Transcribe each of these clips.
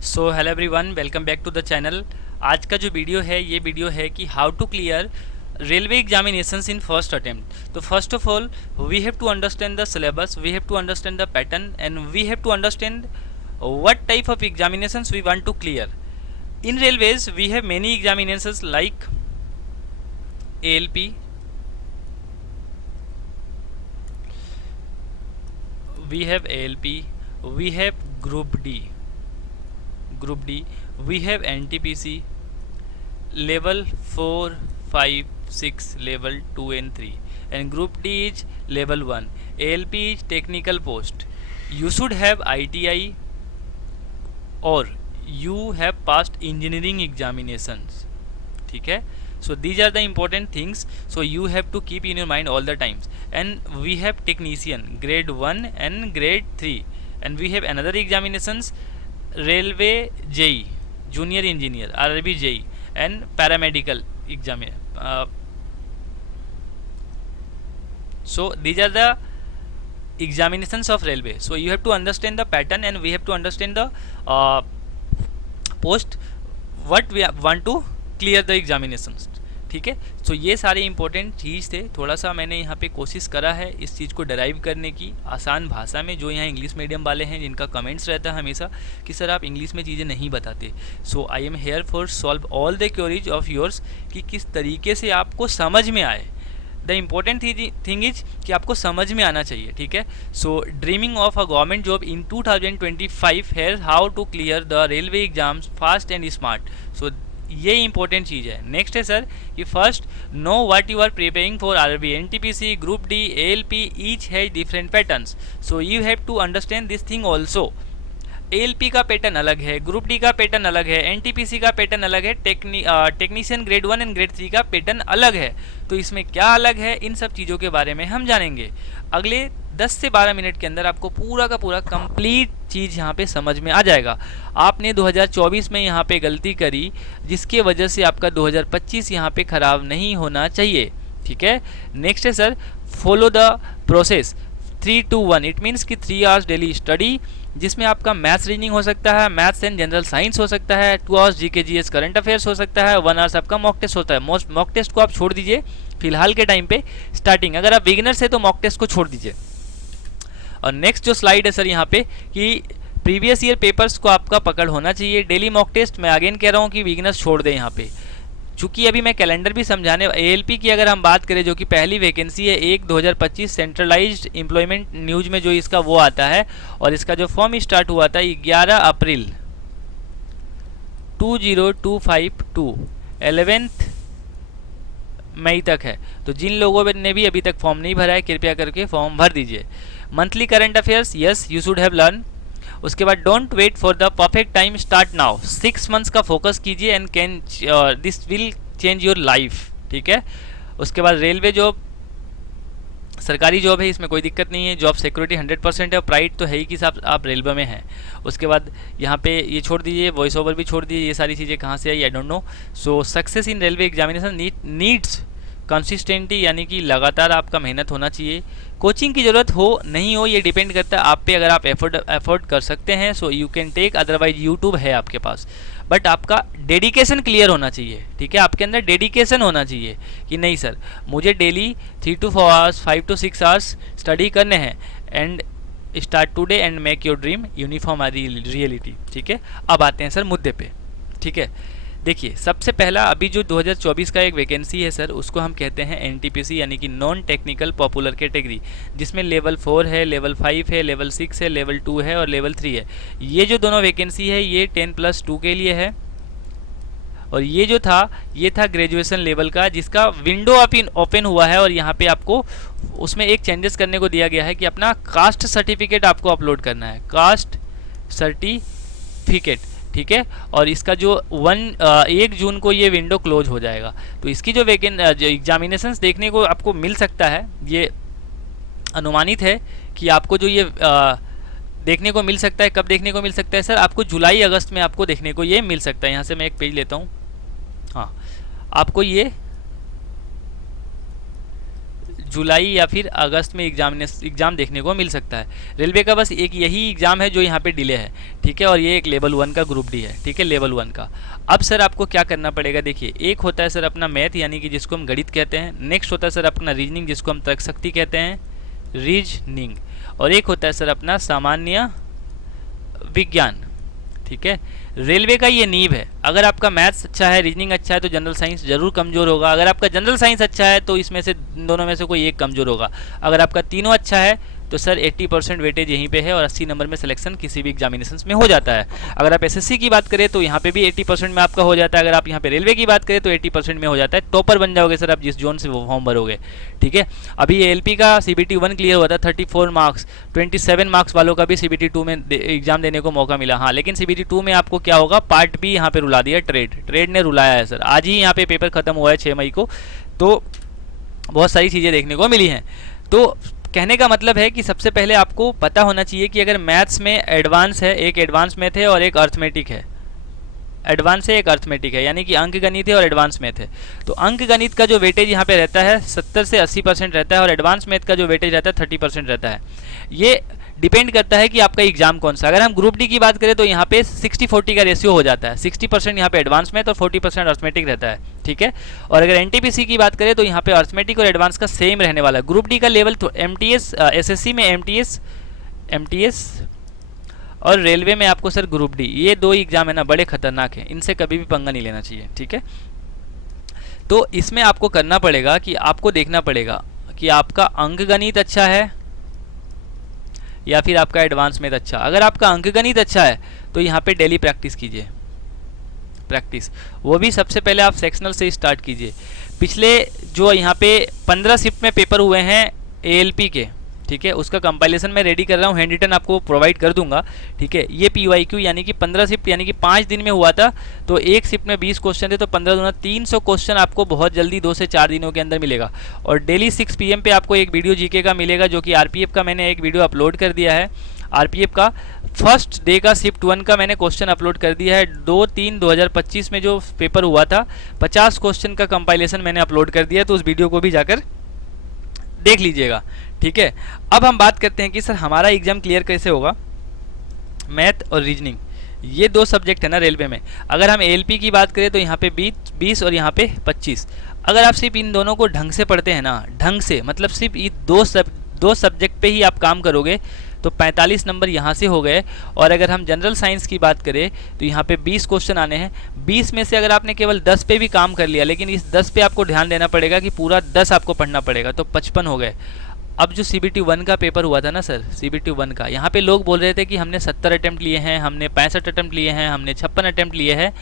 So hello everyone, welcome back to the channel. आज का जो वीडियो है ये वीडियो है कि how to clear railway examinations in first attempt. तो first of all we have to understand the syllabus, we have to understand the pattern and we have to understand what type of examinations we want to clear. In railways we have many examinations like ALP, we have ALP, we have Group D, we have NTPC, level 4, 5, 6, level 2 and 3, and Group D is level 1. ALP is technical post. You should have ITI or you have passed engineering examinations. ठीक है, so these are the important things, so you have to keep in your mind all the times. And we have technician grade 1 and grade 3, and we have another examinations railway JE, junior engineer RRB JE, and paramedical exam. So these are the examinations of railway. So you have to understand the pattern and we have to understand the post what we want to clear the examinations. ठीक है, तो ये सारे important चीज़ थे। थोड़ा सा मैंने यहाँ पे कोशिश करा है इस चीज़ को डराइव करने की आसान भाषा में। जो यहाँ इंग्लिश मीडियम वाले हैं जिनका कमेंट्स रहता है हमेशा कि सर आप इंग्लिश में चीज़ें नहीं बताते, so I am here for solve all the queries of yours कि किस तरीके से आपको समझ में आए। द इम्पोर्टेंट थिंग इज कि आपको समझ में आना चाहिए। ठीक है, so dreaming of a government job in 2025 है how to clear the railway exams fast and smart. So ये इंपॉर्टेंट चीज़ है। नेक्स्ट है सर कि first know what you are preparing for RRB, NTPC, group D, ALP, each has different patterns, so you have to understand this thing also. ALP का pattern अलग है, group D का pattern अलग है, NTPC का pattern अलग है, technician grade 1 and grade 3 का पैटर्न अलग है। तो इसमें क्या अलग है, इन सब चीज़ों के बारे में हम जानेंगे। अगले 10 से 12 मिनट के अंदर आपको पूरा का पूरा कंप्लीट चीज़ यहाँ पे समझ में आ जाएगा। आपने 2024 में यहाँ पे गलती करी जिसके वजह से आपका 2025 यहाँ पे ख़राब नहीं होना चाहिए। ठीक है, नेक्स्ट है sir follow the process 3-2-1। It means कि 3 आवर्स डेली स्टडी, जिसमें आपका मैथ्स रीजनिंग हो सकता है, मैथ्स एंड जनरल साइंस हो सकता है, 2 hours GK GS current affairs हो सकता है, 1 आवर्स आपका मॉक टेस्ट होता है। मॉक टेस्ट को आप छोड़ दीजिए फिलहाल के टाइम पे स्टार्टिंग, अगर आप बिगिनर्स है तो मॉक टेस्ट को छोड़ दीजिए। और नेक्स्ट जो स्लाइड है सर यहाँ पे कि प्रीवियस ईयर पेपर्स को आपका पकड़ होना चाहिए। डेली मॉक टेस्ट मैं अगेन कह रहा हूँ कि बिगिनर्स छोड़ दें यहाँ पे, चूँकि अभी मैं कैलेंडर भी समझाने। एएलपी की अगर हम बात करें जो कि पहली वैकेंसी है 1/2025 सेंट्रलाइज्ड एम्प्लॉयमेंट न्यूज में जो इसका वो आता है, और इसका जो फॉर्म स्टार्ट हुआ था 11 अप्रैल 2025 11 मई तक है। तो जिन लोगों ने भी अभी तक फॉर्म नहीं भरा है कृपया करके फॉर्म भर दीजिए। Monthly current affairs yes you should have learn. उसके बाद don't wait for the perfect time, start now. 6 months का फोकस कीजिए and can this will change your life. ठीक है, उसके बाद रेलवे जॉब सरकारी जॉब है, इसमें कोई दिक्कत नहीं है, जॉब सिक्योरिटी 100% है, प्राइड तो है ही कि साहब आप रेलवे में हैं। उसके बाद यहाँ पे ये छोड़ दीजिए, वॉइस ओवर भी छोड़ दीजिए, ये सारी चीज़ें कहाँ से आई I don't know. So success in railway examination needs consistency, यानी कि लगातार आपका मेहनत होना चाहिए। कोचिंग की ज़रूरत हो नहीं हो ये डिपेंड करता है आप पे, अगर आप एफोर्ड कर सकते हैं so you can take, otherwise YouTube है आपके पास, बट आपका डेडिकेशन क्लियर होना चाहिए। ठीक है, आपके अंदर डेडिकेशन होना चाहिए कि नहीं सर मुझे daily 3 to 4 hours 5 to 6 hours study करने हैं and start today and make your dream uniform reality. ठीक है, अब आते हैं सर मुद्दे पे। ठीक है, देखिए सबसे पहला अभी जो 2024 का एक वैकेंसी है सर उसको हम कहते हैं एनटीपीसी, यानी कि नॉन टेक्निकल पॉपुलर कैटेगरी, जिसमें लेवल 4 है, लेवल 5 है, लेवल 6 है, लेवल 2 है और लेवल 3 है। ये जो दोनों वैकेंसी है ये 10+2 के लिए है, और ये जो था ये था ग्रेजुएशन लेवल का, जिसका विंडो ओपन हुआ है। और यहाँ पे आपको उसमें एक चेंजेस करने को दिया गया है कि अपना कास्ट सर्टिफिकेट आपको अपलोड करना है, कास्ट सर्टिफिकेट। ठीक है, और इसका जो 1 जून को ये विंडो क्लोज हो जाएगा। तो इसकी जो एग्जामिनेशंस देखने को आपको मिल सकता है, ये अनुमानित है कि आपको जो ये देखने को मिल सकता है। कब देखने को मिल सकता है सर, आपको जुलाई अगस्त में आपको देखने को ये मिल सकता है। यहाँ से मैं एक पेज लेता हूँ, हाँ आपको ये जुलाई या फिर अगस्त में एग्ज़ाम देखने को मिल सकता है। रेलवे का बस एक यही एग्ज़ाम है जो यहाँ पे डिले है, ठीक है, और ये एक लेवल 1 का ग्रुप डी है, ठीक है, लेवल 1 का। अब सर आपको क्या करना पड़ेगा, देखिए एक होता है सर अपना मैथ यानी कि जिसको हम गणित कहते हैं, नेक्स्ट होता है सर अपना रीजनिंग जिसको हम तर्कशक्ति कहते हैं, रीजनिंग, और एक होता है सर अपना सामान्य विज्ञान, ठीक है। रेलवे का ये नींव है, अगर आपका मैथ्स अच्छा है, रीजनिंग अच्छा है तो जनरल साइंस जरूर कमज़ोर होगा, अगर आपका जनरल साइंस अच्छा है तो इसमें से दोनों में से कोई एक कमज़ोर होगा, अगर आपका तीनों अच्छा है तो सर 80% वेटेज यहीं पे है और 80 नंबर में सिलेक्शन किसी भी एग्जामिनेशंस में हो जाता है। अगर आप एसएससी की बात करें तो यहाँ पे भी 80% में आपका हो जाता है, अगर आप यहाँ पे रेलवे की बात करें तो 80% में हो जाता है, टॉपर बन जाओगे सर आप जिस जोन से वो फॉर्म भरोगे, ठीक है। अभी ये एलपी का CBT 1 क्लियर हुआ था 34 मार्क्स, 27 मार्क्स वालों का भी CBT 2 में एग्जाम देने को मौका मिला। हाँ, लेकिन CBT 2 में आपको क्या होगा, पार्ट बी यहाँ पे रुला दिया, ट्रेड ने रुलाया है सर। आज ही यहाँ पे पेपर खत्म हुआ है 6 मई को, तो बहुत सारी चीज़ें देखने को मिली हैं। तो कहने का मतलब है कि सबसे पहले आपको पता होना चाहिए कि अगर मैथ्स में एडवांस है, एक एडवांस मैथ है और एक अर्थमेटिक है, एडवांस है एक अर्थमेटिक है, यानी कि अंक गणित है और एडवांस मैथ है। तो अंक गणित का जो वेटेज यहाँ पे रहता है 70 से 80% रहता है और एडवांस मैथ का जो वेटेज रहता है 30% रहता है। ये डिपेंड करता है कि आपका एग्जाम कौन सा। अगर हम ग्रुप डी की बात करें तो यहाँ पे 60-40 का रेशियो हो जाता है, 60% यहाँ पे एडवांस मैथ और 40% अर्थमेटिक रहता है, ठीक है। और अगर एनटीपीसी की बात करें तो यहाँ पे अर्थमेटिक और एडवांस का सेम रहने वाला है। ग्रुप डी का लेवल तो एमटीएस, एसएससी में एमटीएस और रेलवे में आपको सर ग्रुप डी, ये दो एग्जाम है ना बड़े खतरनाक हैं, इनसे कभी भी पंगा नहीं लेना चाहिए, ठीक है। तो इसमें आपको करना पड़ेगा कि आपको देखना पड़ेगा कि आपका अंक गणित अच्छा है या फिर आपका एडवांस मैथ अच्छा। अगर आपका अंक गणित अच्छा है तो यहाँ पे डेली प्रैक्टिस कीजिए, प्रैक्टिस वो भी सबसे पहले आप सेक्शनल से स्टार्ट कीजिए। पिछले जो यहाँ पे 15 शिफ्ट में पेपर हुए हैं एएलपी के, ठीक है, उसका कंपाइलेशन मैं रेडी कर रहा हूँ, हैंड रिटन आपको प्रोवाइड कर दूंगा, ठीक है। ये PYQ यानी कि 15 शिफ्ट यानी कि 5 दिन में हुआ था, तो एक शिफ्ट में 20 क्वेश्चन थे, तो 15 दूना 300 क्वेश्चन आपको बहुत जल्दी 2 से 4 दिनों के अंदर मिलेगा। और डेली 6 PM पे आपको एक वीडियो जीके का मिलेगा, जो कि RPF का मैंने एक वीडियो अपलोड कर दिया है। RPF का फर्स्ट डे का शिफ्ट 1 का मैंने क्वेश्चन अपलोड कर दिया है। 2/3/2025 में जो पेपर हुआ था 50 क्वेश्चन का कंपाइलेशन मैंने अपलोड कर दिया, तो उस वीडियो को भी जाकर देख लीजिएगा, ठीक है। अब हम बात करते हैं कि सर हमारा एग्जाम क्लियर कैसे होगा। मैथ और रीजनिंग ये दो सब्जेक्ट है ना रेलवे में। अगर हम एएलपी की बात करें तो यहाँ पे 20 और यहाँ पे 25। अगर आप सिर्फ इन दोनों को ढंग से पढ़ते हैं ना, ढंग से मतलब सिर्फ ये दो सब्जेक्ट पे ही आप काम करोगे तो 45 नंबर यहाँ से हो गए। और अगर हम जनरल साइंस की बात करें तो यहाँ पे 20 क्वेश्चन आने हैं। 20 में से अगर आपने केवल 10 पे भी काम कर लिया, लेकिन इस 10 पे आपको ध्यान देना पड़ेगा कि पूरा 10 आपको पढ़ना पड़ेगा, तो 55 हो गए। अब जो CBT 1 का पेपर हुआ था ना सर, CBT 1 का, यहाँ पे लोग बोल रहे थे कि हमने 70 अटैम्प्ट लिए हैं, हमने 65 अटैम्प्ट लिए हैं, हमने 56 अटैम्प्ट लिए हैं।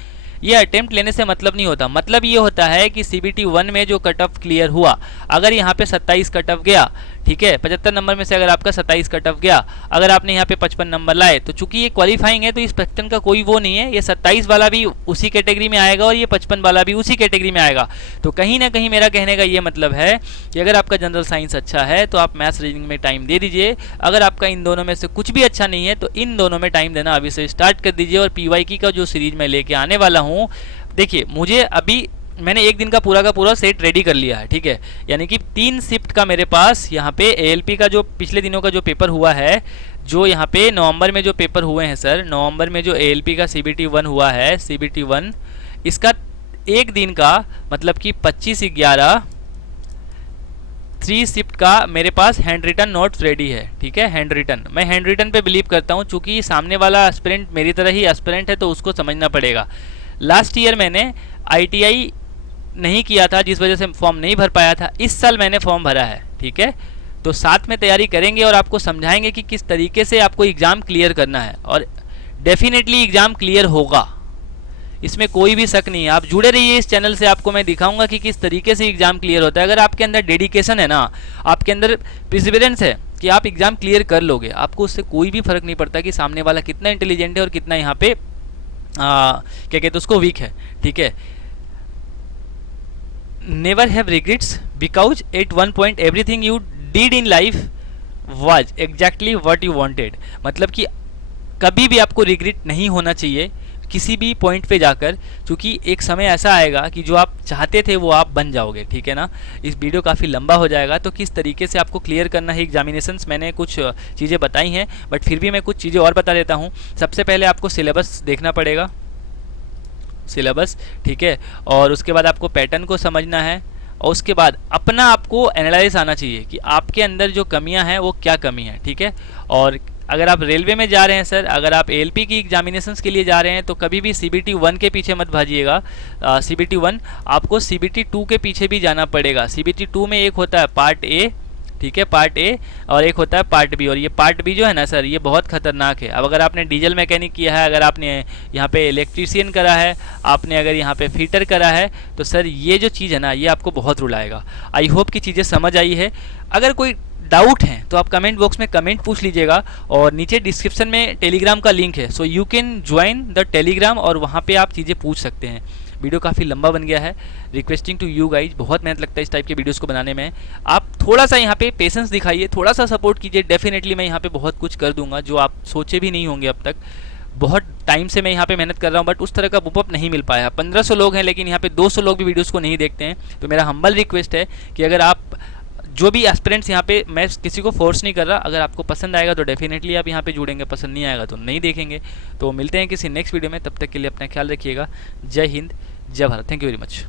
ये अटैम्प्ट लेने से मतलब नहीं होता। मतलब ये होता है कि CBT 1 में जो कट ऑफ क्लियर हुआ, अगर यहाँ पे 27 कट ऑफ गया, ठीक है, 75 नंबर में से अगर आपका 27 कट ऑफ गया, अगर आपने यहाँ पे 55 नंबर लाए, तो चूंकि ये क्वालिफाइंग है तो इस 55 का कोई वो नहीं है, ये 27 वाला भी उसी कैटेगरी में आएगा और ये 55 वाला भी उसी कैटेगरी में आएगा। तो कहीं ना कहीं मेरा कहने का ये मतलब है कि अगर आपका जनरल साइंस अच्छा है तो आप मैथ्स रीजनिंग में टाइम दे दीजिए। अगर आपका इन दोनों में से कुछ भी अच्छा नहीं है तो इन दोनों में टाइम देना अभी से स्टार्ट कर दीजिए। और PYQ का जो सीरीज मैं लेके आने वाला हूँ, देखिए मुझे अभी मैंने एक दिन का पूरा सेट रेडी कर लिया है, ठीक है, यानी कि 3 शिफ्ट का मेरे पास यहाँ पे ALP का जो पिछले दिनों का जो पेपर हुआ है, जो यहाँ पे नवंबर में जो पेपर हुए हैं सर, नवंबर में जो ALP का CBT 1 हुआ है, CBT 1, इसका एक दिन का मतलब कि 25/11 3 शिफ्ट का मेरे पास हैंड रिटन नोट्स रेडी है, ठीक है। हैंड रिटन, मैं हैंड रिटन पे बिलीव करता हूँ, चूंकि सामने वाला एस्पिरेंट मेरी तरह ही एस्पिरेंट है तो उसको समझना पड़ेगा। लास्ट ईयर मैंने ITI नहीं किया था, जिस वजह से फॉर्म नहीं भर पाया था। इस साल मैंने फॉर्म भरा है, ठीक है। तो साथ में तैयारी करेंगे और आपको समझाएंगे कि किस तरीके से आपको एग्ज़ाम क्लियर करना है, और डेफिनेटली एग्ज़ाम क्लियर होगा, इसमें कोई भी शक नहीं है। आप जुड़े रहिए इस चैनल से, आपको मैं दिखाऊंगा कि किस तरीके से एग्ज़ाम क्लियर होता है। अगर आपके अंदर डेडिकेशन है ना, आपके अंदर प्रिसिवरेंस है कि आप एग्ज़ाम क्लियर कर लोगे, आपको उससे कोई भी फर्क नहीं पड़ता कि सामने वाला कितना इंटेलिजेंट है और कितना यहाँ पे क्या कहते हैं उसको वीक है, ठीक है। Never have regrets because at one point everything you did in life was exactly what you wanted. मतलब कि कभी भी आपको रिग्रेट नहीं होना चाहिए, किसी भी पॉइंट पे जाकर, क्योंकि एक समय ऐसा आएगा कि जो आप चाहते थे वो आप बन जाओगे, ठीक है ना। इस वीडियो काफ़ी लंबा हो जाएगा, तो किस तरीके से आपको क्लियर करना है एग्जामिनेशंस मैंने कुछ चीज़ें बताई हैं, बट फिर भी मैं कुछ चीज़ें और बता देता हूँ। सबसे पहले आपको सिलेबस देखना पड़ेगा, सिलेबस, ठीक है। और उसके बाद आपको पैटर्न को समझना है, और उसके बाद अपना आपको एनालाइज आना चाहिए कि आपके अंदर जो कमियां हैं वो क्या कमी है, ठीक है। और अगर आप रेलवे में जा रहे हैं सर, अगर आप एएलपी की एग्जामिनेशंस के लिए जा रहे हैं, तो कभी भी सीबीटी 1 के पीछे मत भाजिएगा। सीबीटी 1 आपको सीबीटी 2 के पीछे भी जाना पड़ेगा। सीबीटी 2 में एक होता है पार्ट ए, ठीक है, पार्ट ए, और एक होता है पार्ट बी। और ये पार्ट बी जो है ना सर, ये बहुत खतरनाक है। अब अगर आपने डीजल मैकेनिक किया है, अगर आपने यहाँ पे इलेक्ट्रीशियन करा है, आपने अगर यहाँ पे फिटर करा है, तो सर ये जो चीज़ है ना, ये आपको बहुत रुलाएगा। आई होप कि चीज़ें समझ आई है। अगर कोई डाउट है तो आप कमेंट बॉक्स में कमेंट पूछ लीजिएगा, और नीचे डिस्क्रिप्शन में टेलीग्राम का लिंक है, सो you can join the Telegram, और वहाँ पे आप चीज़ें पूछ सकते हैं। वीडियो काफ़ी लंबा बन गया है, रिक्वेस्टिंग टू यू गाइज, बहुत मेहनत लगता है इस टाइप के वीडियोस को बनाने में। आप थोड़ा सा यहाँ पे पेशेंस दिखाइए, थोड़ा सा सपोर्ट कीजिए, डेफिनेटली मैं यहाँ पे बहुत कुछ कर दूंगा जो आप सोचे भी नहीं होंगे अब तक। बहुत टाइम से मैं यहाँ पे मेहनत कर रहा हूँ, बट उस तरह का बुपअप नहीं मिल पाया। 1500 लोग हैं, लेकिन यहाँ पे 200 लोग भी वीडियोज़ को नहीं देखते हैं। तो मेरा हम्बल रिक्वेस्ट है कि अगर आप जो भी एस्पिरेंट्स यहाँ पे, मैं किसी को फोर्स नहीं कर रहा, अगर आपको पसंद आएगा तो डेफिनेटली आप यहाँ पे जुड़ेंगे, पसंद नहीं आएगा तो नहीं देखेंगे। तो मिलते हैं किसी नेक्स्ट वीडियो में, तब तक के लिए अपना ख्याल रखिएगा। जय हिंद, जय Bharat, thank you very much.